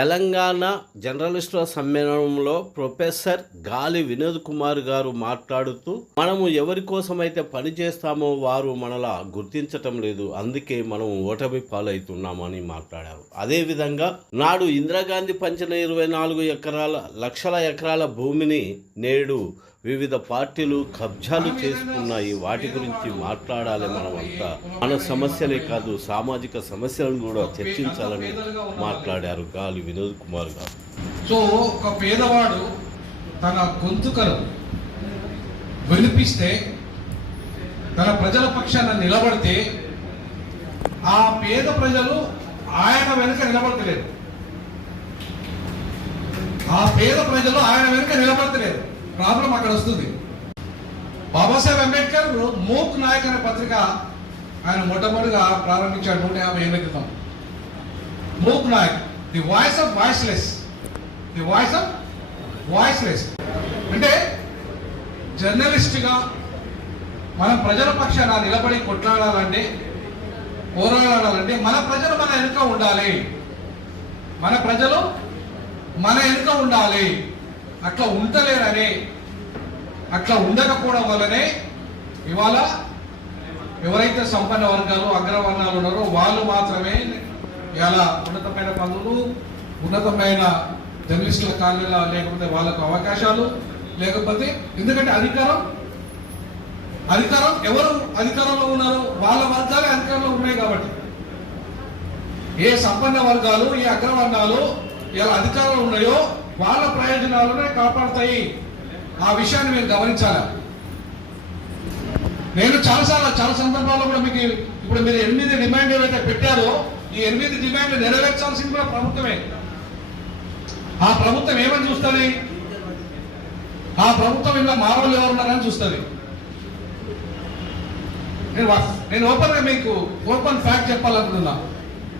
తెలంగాణ జర్నలిస్టుల సమ్మేళనంలో ప్రొఫెసర్ గాలి వినోద్ కుమార్ గారు మాట్లాడుతూ, మనము ఎవరి కోసమైతే పని చేస్తామో వారు మనలా గుర్తించటం లేదు, అందుకే మనం ఓటమి పాలవుతున్నామని మాట్లాడారు. అదేవిధంగా నాడు ఇందిరాగాంధీ పంచిన 24 లక్షల ఎకరాల భూమిని నేడు వివిధ పార్టీలు కబ్జాలు చేసుకున్నాయి. వాటి గురించి మాట్లాడాలి. మనమంతా మన సమస్యలే కాదు, సామాజిక సమస్యలను కూడా చర్చించాలని మాట్లాడారు గాలి వినోద్ కుమార్ గారు. సో ఒక పేదవాడు తన గొంతుకను వినిపిస్తే, తన ప్రజల పక్షాన నిలబడితే, ఆ పేద ప్రజలు ఆయన వెనుక నిలబడతలేరు. ఆ పేద ప్రజలు ఆయన వెనుక నిలబడతలేరు. ప్రాబ్లం అక్కడ వస్తుంది. బాబాసాహెబ్ అంబేద్కర్ మూక్ నాయక్ అనే పత్రిక ఆయన మొట్టమొదటిగా ప్రారంభించాడు 150 ఏళ్ల క్రితం. Mook Nayak, the voice of voiceless. The voice of voiceless అంటే జర్నలిస్ట్గా మనం ప్రజల పక్షాన నిలబడి కొట్లాడాలంటే, పోరాడాలంటే మన ప్రజలు మన వెనుక ఉండాలి. మన ప్రజలు మన వెనుక ఉండాలి. అట్లా ఉండలేరనే, అట్లా ఉండకపోవడం వల్లనే ఇవాళ ఎవరైతే సంపన్న వర్గాలు, అగ్రవర్ణాలు ఉన్నారో వాళ్ళు మాత్రమే ఇలా ఉన్నతమైన పనులు, ఉన్నతమైన జర్నలిస్టుల కాలంలో, లేకపోతే వాళ్ళకు అవకాశాలు, లేకపోతే ఎందుకంటే అధికారం ఎవరు అధికారంలో ఉన్నారో వాళ్ళ వర్గాలే అధికారంలో ఉన్నాయి. కాబట్టి ఏ సంపన్న వర్గాలు, ఏ అగ్రవర్ణాలు ఇలా అధికారంలో ఉన్నాయో వాళ్ళ ప్రయోజనాలనే కాపాడుతాయి. ఆ విషయాన్ని మీరు గమనించాలి. నేను చాలా సందర్భాల్లో కూడా మీకు ఇప్పుడు మీరు 8 డిమాండ్లు ఏవైతే పెట్టారో, ఈ 8 డిమాండ్లు నెరవేర్చాల్సింది కూడా ప్రభుత్వమే. ఆ ప్రభుత్వం ఏమని చూస్తుంది? ఆ ప్రభుత్వం ఇలా మానవులు ఎవరున్నారని చూస్తుంది. నేను ఓపెన్గా మీకు ఓపెన్ ఫ్యాక్ట్ చెప్పాలనుకుంటున్నా.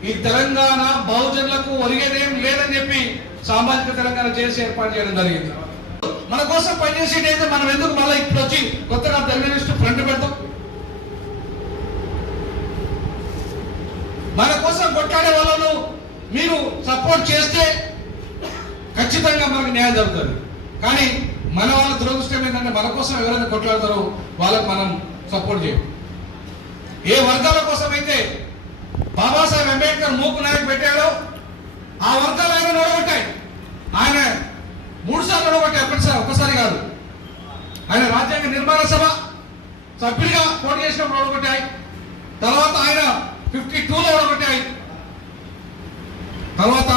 ఈ తెలంగాణ బహుజనులకు ఒరిగేదేం లేదని చెప్పి సామాజిక తెలంగాణ చేసి ఏర్పాటు చేయడం జరిగింది. మన కోసం పనిచేసేటైతే మనం ఎందుకు మళ్ళీ ఇప్పుడు వచ్చి కొత్తగా జర్నలిస్ట్ ఫ్రంట్ పెడతాం? మన కోసం కొట్లాడే వాళ్ళను మీరు సపోర్ట్ చేస్తే ఖచ్చితంగా మనకు న్యాయం జరుగుతుంది. కానీ మన వాళ్ళ దురదృష్టం ఏంటంటే, మన కోసం ఎవరైనా కొట్లాడతారో వాళ్ళకు మనం సపోర్ట్ చేయం. ఏ వర్గాల కోసం అయితే బాబాసాహెబ్ అంబేద్కర్ మూకు నాయక్ పెట్టాడో ఆ వర్గాలు ఆయన ఓడగొట్టాయి. ఆయన 3 సార్లు ఓడగొట్టాయి, ఒక్కసారి కాదు. ఆయన రాజ్యాంగ నిర్మాణ సభ సభ్యుడిగా పోటీ చేసినప్పుడు ఓడగొట్టాయి. తర్వాత ఆయన 52లో ఓడగొట్టాయి. తర్వాత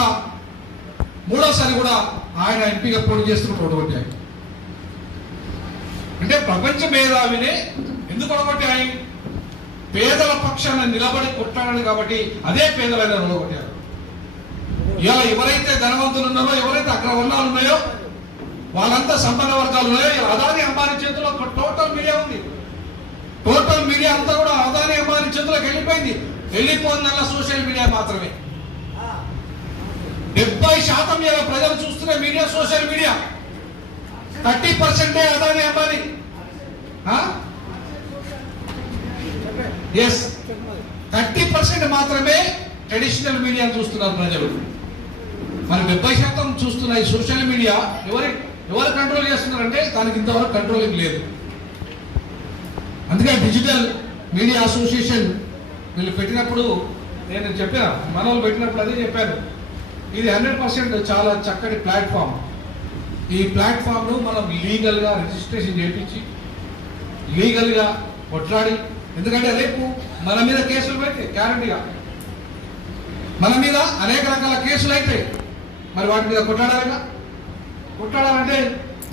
3వసారి కూడా ఆయన ఎంపీగా పోటీ చేస్తున్నప్పుడు ఓడగొట్టాయి. అంటే ప్రపంచ మేధావినే ఎందుకు ఓడగొట్టాయి? పేదల పక్షాన నిలబడి కొట్లాడాలి కాబట్టి అదే పేదలైన ఓడగొట్టారు. ఇలా ఎవరైతే ధనవంతులు ఉన్నారో, ఎవరైతే అగ్రవర్ణాలు ఉన్నాయో, వాళ్ళంతా సంపన్న వర్గాలు ఉన్నాయో, అదానీ అంబానీ చేతిలో టోటల్ మీడియా ఉంది. టోటల్ మీడియా అంతా కూడా అదానీ అంబానీ చేతిలోకి వెళ్ళిపోయింది. వెళ్ళిపోయిందల్లా సోషల్ మీడియా మాత్రమే. 70% ఇలా ప్రజలు చూస్తున్న media social media. 30% Adani Ambani. Yes, 30% మాత్రమే ట్రెడిషనల్ మీడియాను చూస్తున్నారు ప్రజలు. మరి 70% చూస్తున్న ఈ సోషల్ మీడియా ఎవరు కంట్రోల్ చేస్తున్నారంటే దానికి ఇంతవరకు కంట్రోలింగ్ లేదు. అందుకే డిజిటల్ మీడియా అసోసియేషన్ వీళ్ళు పెట్టినప్పుడు నేను చెప్పిన, మన వాళ్ళు పెట్టినప్పుడు అదే చెప్పారు, ఇది 100% చాలా చక్కటి ప్లాట్ఫామ్. ఈ ప్లాట్ఫామ్ను మనం లీగల్గా రిజిస్ట్రేషన్ చేయించి లీగల్గా కొట్లాడి, ఎందుకంటే రేపు మన మీద కేసులు పెడితే గ్యారంటీగా మన మీద అనేక రకాల కేసులు అయితే మరి వాటి మీద కొట్లాడాలంటే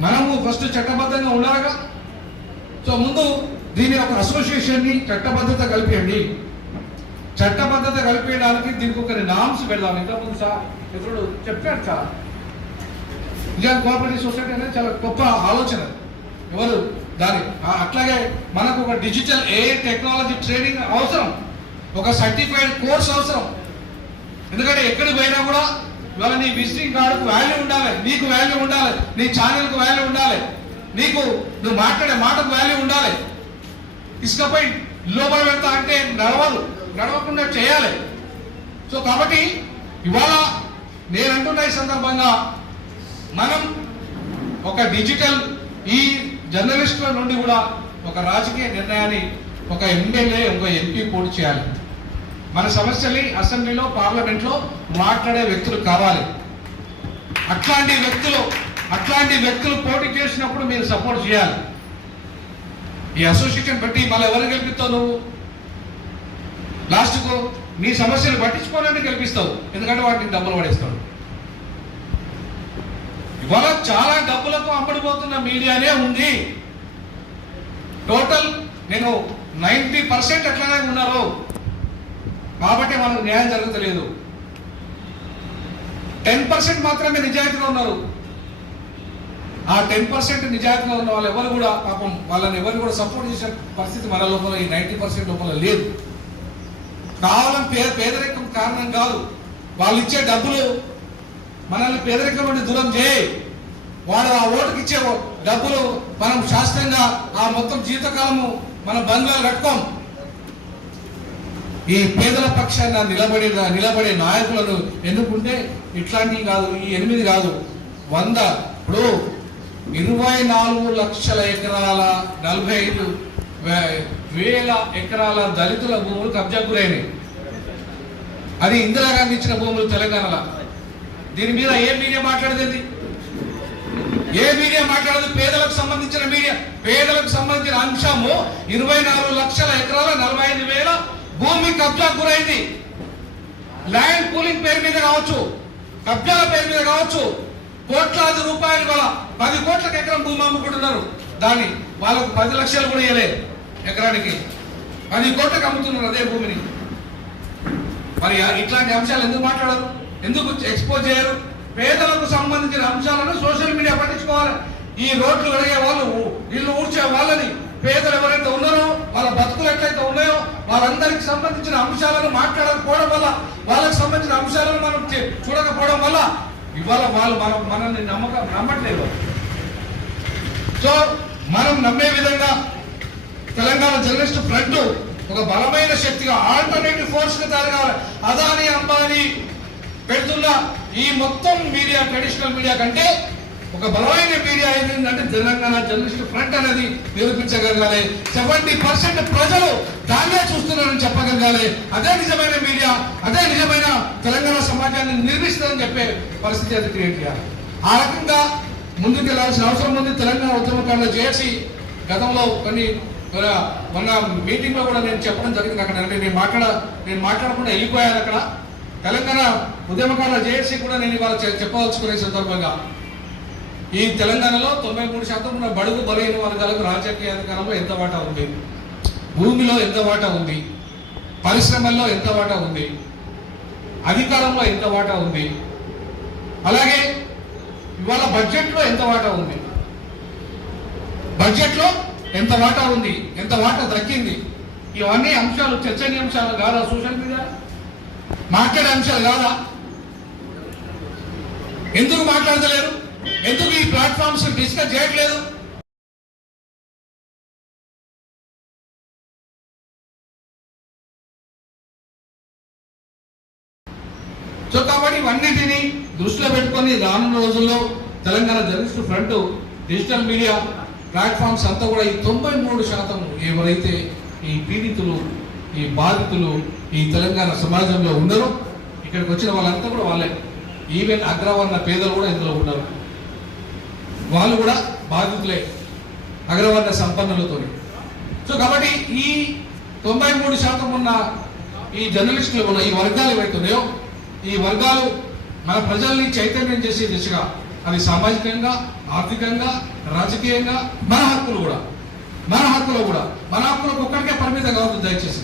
మనము ఫస్ట్ చట్టబద్ధంగా ఉండాలిగా. సో ముందు దీని ఒక అసోసియేషన్ని చట్టబద్ధత కలిపేయండి. చట్టబద్ధత కలిపేయడానికి దీనికి ఒక నామ్స్ పెడదాం. ఇంతకుముందు ఇతరుడు చెప్పాడు, చాలా నిజానికి కోఆపరేటివ్ సొసైటీ అనేది చాలా గొప్ప ఆలోచన. ఎవరు దాని అట్లాగే మనకు ఒక డిజిటల్ AI టెక్నాలజీ ట్రైనింగ్ అవసరం, ఒక సర్టిఫైడ్ కోర్స్ అవసరం. ఎందుకంటే ఎక్కడికి పోయినా కూడా ఇవాళ నీ విజిటింగ్ కార్డుకు వాల్యూ ఉండాలి, నీకు వాల్యూ ఉండాలి, నీ ఛానల్కు వాల్యూ ఉండాలి, నువ్వు మాట్లాడే మాటకు వాల్యూ ఉండాలి. ఇసుకపై లోపల పెడతా అంటే నడవకుండా చేయాలి. సో కాబట్టి ఇవాళ నేను అంటున్న ఈ సందర్భంగా మనం ఒక డిజిటల్ ఈ జర్నలిస్టుల నుండి కూడా ఒక రాజకీయ నిర్ణయాన్ని ఒక ఎమ్మెల్యే ఒక ఎంపీ పోటీ చేయాలి. మన సమస్యల్ని అసెంబ్లీలో పార్లమెంట్లో మాట్లాడే వ్యక్తులు కావాలి. అట్లాంటి వ్యక్తులు పోటీ చేసినప్పుడు మీరు సపోర్ట్ చేయాలి. ఈ అసోసియేషన్ బట్టి మళ్ళీ ఎవరు గెలిపిస్తావు? నువ్వు లాస్ట్కు నీ సమస్యలు పట్టించుకోవాలని గెలిపిస్తావు, ఎందుకంటే వాటిని డబ్బులు పడేస్తాడు. ఇవాళ చాలా డబ్బులకు అమ్ముడుపోతున్న మీడియానే ఉంది. టోటల్ నేను 90% అట్లానే ఉన్నారు కాబట్టి మనకు న్యాయం జరుగుతలేదు. 10% మాత్రమే నిజాయితీగా ఉన్నారు. ఆ 10% నిజాయితీగా ఉన్న వాళ్ళు ఎవరు కూడా పాపం వాళ్ళని ఎవరు కూడా సపోర్ట్ చేసే పరిస్థితి మన లోపల ఈ 90% లోపల లేదు. కేవలం పేదరికం కారణం కాదు. వాళ్ళు ఇచ్చే డబ్బులు మనల్ని పేదరికం నుండి దూరం చేయి. వాడు ఆ ఓటుకి ఇచ్చే డబ్బులు మనం శాస్త్రంగా ఆ మొత్తం జీవితకాలము మన బంధువులు కట్టుకోం. ఈ పేదల పక్షాన నిలబడే నాయకులను ఎన్నుకుంటే ఇట్లాంటివి కాదు, ఈ 8 కాదు 100. ఇప్పుడు 24 లక్షల ఎకరాల 45,000 ఎకరాల దళితుల భూములు కబ్జా గురైనాయి. అది ఇందిరాగాంధీ ఇచ్చిన భూములు తెలంగాణలో. దీని మీద ఏ మీడియా మాట్లాడేది? ఏ మీడియా మాట్లాడదు? పేదలకు సంబంధించిన మీడియా, పేదలకు సంబంధించిన అంశము 24 లక్షల ఎకరాల 45,000 భూమి కబ్జా గురైంది. ల్యాండ్ పూలింగ్ పేరు మీద కావచ్చు, కబ్జాల పేరు మీద కావచ్చు, కోట్లాది రూపాయలు గల 10 కోట్లకు ఎకరం భూమి అమ్ముకుంటున్నారు. దాన్ని వాళ్ళకు 10 లక్షలు కూడా ఇవ్వలేదు. ఎకరానికి 10 కోట్లకు అమ్ముతున్నారు అదే భూమిని. మరి ఇట్లాంటి అంశాలు ఎందుకు మాట్లాడరు? ఎందుకు ఎక్స్పోజ్ చేయరు? పేదలకు సంబంధించిన అంశాలను సోషల్ మీడియా పట్టించుకోవాలి. ఈ రోడ్లు కడిగే వాళ్ళు, ఇల్లు ఊడ్చే వాళ్ళని, పేదలు ఎవరైతే ఉన్నారో వాళ్ళ బతుకులు ఎట్లయితే ఉన్నాయో వాళ్ళందరికి సంబంధించిన అంశాలను మాట్లాడకపోవడం వల్ల, వాళ్ళకి సంబంధించిన అంశాలను మనం చూడకపోవడం వల్ల ఇవాళ వాళ్ళు మనల్ని నమ్మట్లేదు. సో మనం నమ్మే విధంగా తెలంగాణ జర్నలిస్ట్ ఫ్రంట్ ఒక బలమైన శక్తిగా ఆల్టర్నేటివ్ ఫోర్స్ గా తయారు కావాలి. అదాని అంబానీ పెడుతున్న ఈ మొత్తం మీడియా, ట్రెడిషనల్ మీడియా కంటే ఒక బలమైన మీడియా ఏంటంటే తెలంగాణ జర్నలిస్ట్ ఫ్రంట్ అనేది నిరూపించగలగాలి. 70% ప్రజలు దాన్నే చూస్తున్నారని చెప్పగలగాలి. అదే నిజమైన మీడియా, అదే నిజమైన తెలంగాణ సమాజాన్ని నిర్మిస్తుందని చెప్పే పరిస్థితి అది క్రియేట్ చేయాలి. ఆ రకంగా ముందుకు వెళ్లాల్సిన అవసరం ఉంది. తెలంగాణ ఉద్యమకారులు చేసి గతంలో మొన్న మీటింగ్ లో కూడా నేను చెప్పడం జరిగింది. అక్కడ నేను మాట్లాడకుండా వెళ్ళిపోయాను. అక్కడ తెలంగాణ ఉద్యమకారుల జేఏసీ కూడా నేను ఇవాళ చెప్పవలసుకునే సందర్భంగా ఈ తెలంగాణలో 93% ఉన్న బడుగు బలైన వర్గాలకు రాజకీయ అధికారంలో ఎంత వాటా ఉంది, భూమిలో ఎంత వాటా ఉంది, పరిశ్రమల్లో ఎంత వాటా ఉంది, అధికారంలో ఎంత వాటా ఉంది, అలాగే ఇవాళ బడ్జెట్లో ఎంత వాటా ఉంది, బడ్జెట్లో ఎంత వాటా ఉంది, ఎంత వాటా దక్కింది. ఇవన్నీ అంశాలు చర్చనీయాంశాలు కాదా? సోషల్ మీడియా మాట్లాడే అంశాలు కాదా? ఎందుకు మాట్లాడతలేరు? ఎందుకు ఈ ప్లాట్ఫామ్స్ డిస్కస్ చేయట్లేదు? సో కాబట్టి ఇవన్నిటినీ దృష్టిలో పెట్టుకొని రానున్న రోజుల్లో Telangana journalist front digital media platforms అంతా కూడా ఈ 93% ఎవరైతే ఈ పీడితులు, ఈ బాధితులు ఈ తెలంగాణ సమాజంలో ఉన్నారో ఇక్కడికి వచ్చిన వాళ్ళంతా కూడా వాళ్ళే. ఈవెన్ అగ్రవర్ణ పేదలు కూడా ఇందులో ఉన్నారు. వాళ్ళు కూడా బాధితులే అగ్రవర్ణ సంపన్నులతో. సో కాబట్టి ఈ 93% ఉన్న ఈ జర్నలిస్టులు ఉన్న ఈ వర్గాలు ఏవైతున్నాయో ఈ వర్గాలు మన ప్రజల్ని చైతన్యం చేసే దిశగా, అది సామాజికంగా, ఆర్థికంగా, రాజకీయంగా, మన హక్కులు కూడా మన హక్కులకు ఒక్కడికే పరిమితం కావద్దు దయచేసి.